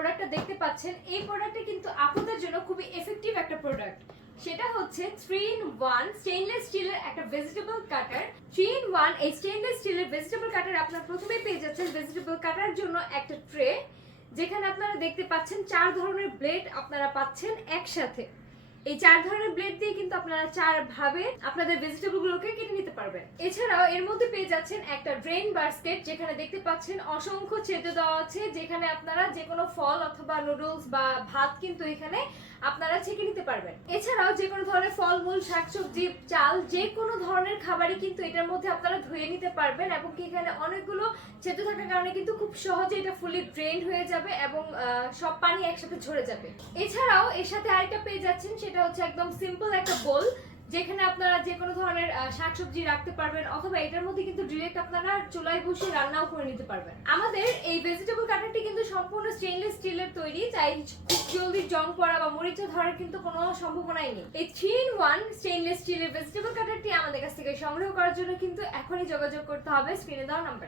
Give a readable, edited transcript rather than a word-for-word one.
প্রোডাক্টটা দেখতে পাচ্ছেন, এই প্রোডাক্টটা কিন্তু আপুদের জন্য খুবই এফেক্টিভ একটা প্রোডাক্ট। সেটা হচ্ছে 3-in-1 স্টেইনলেস স্টিলের একটা ভেজিটেবল কাটার। 3-in-1 এই স্টেইনলেস স্টিলের ভেজিটেবল কাটার আপনারা প্রথমেই পেয়ে যাচ্ছেন ভেজিটেবল কাটার জন্য একটা ট্রে, যেখানে আপনারা দেখতে পাচ্ছেন 4 ধরনের ব্লেড আপনারা পাচ্ছেন একসাথে। এই 4 ধরনের ব্লেড দিয়ে কিন্তু আপনারা 4 ভাবে আপনাদের ভেজিটেবল গুলোকে কেটে নিতে পারবেন। এছাড়াও এর মধ্যে পেয়ে যাচ্ছেন একটা ড্রেন বাস্কেট, যেখানে দেখতে পাচ্ছেন অসংখ্য ছেদে দেওয়া আছে, যেখানে আপনারা যে কোনো ফল অথবা নুডলস বা ভাত কিন্তু এখানে আপনারা ছেঁকে নিতে পারবেন। এছাড়াও যে কোনো ধরনের ফলমূল, শাকসবজি, চাল, যে কোনো ধরনের খাবারই কিন্তু এটার মধ্যে আপনারা ধুয়ে নিতে পারবেন, এবং কি এখানে অনেকগুলো ছেদে থাকার কারণে কিন্তু খুব সহজে এটা ফুলি ড্রেনড হয়ে যাবে এবং সব পানি একসাথে ঝরে যাবে। এছাড়াও এর সাথে আরেকটা পেয়ে যাচ্ছেন, সেটা হচ্ছে একদম সিম্পল একটা বোল, যেখানে আপনারা যে কোনো ধরনের শাকসবজি রাখতে পারবেন, অথবা এটার মধ্যে কিন্তু ডিরেক্ট আপনারা চুলায় বসে রান্নাও করে নিতে পারবেন। আমাদের এই ভেজিটেবল কাটারটি কিন্তু সম্পূর্ণ স্টেইনলেস স্টিলের তৈরি, তাই খুব জলদি জং পড়া বা মরিচা ধরার কিন্তু কোনো সম্ভাবনাই নেই। এই 3-in-1 স্টেইনলেস স্টিলের ভেজিটেবল কাটারটি আমাদের কাছ থেকে সংগ্রহ করার জন্য কিন্তু এখনই যোগাযোগ করতে হবে স্ক্রিনে দেওয়া নাম্বার।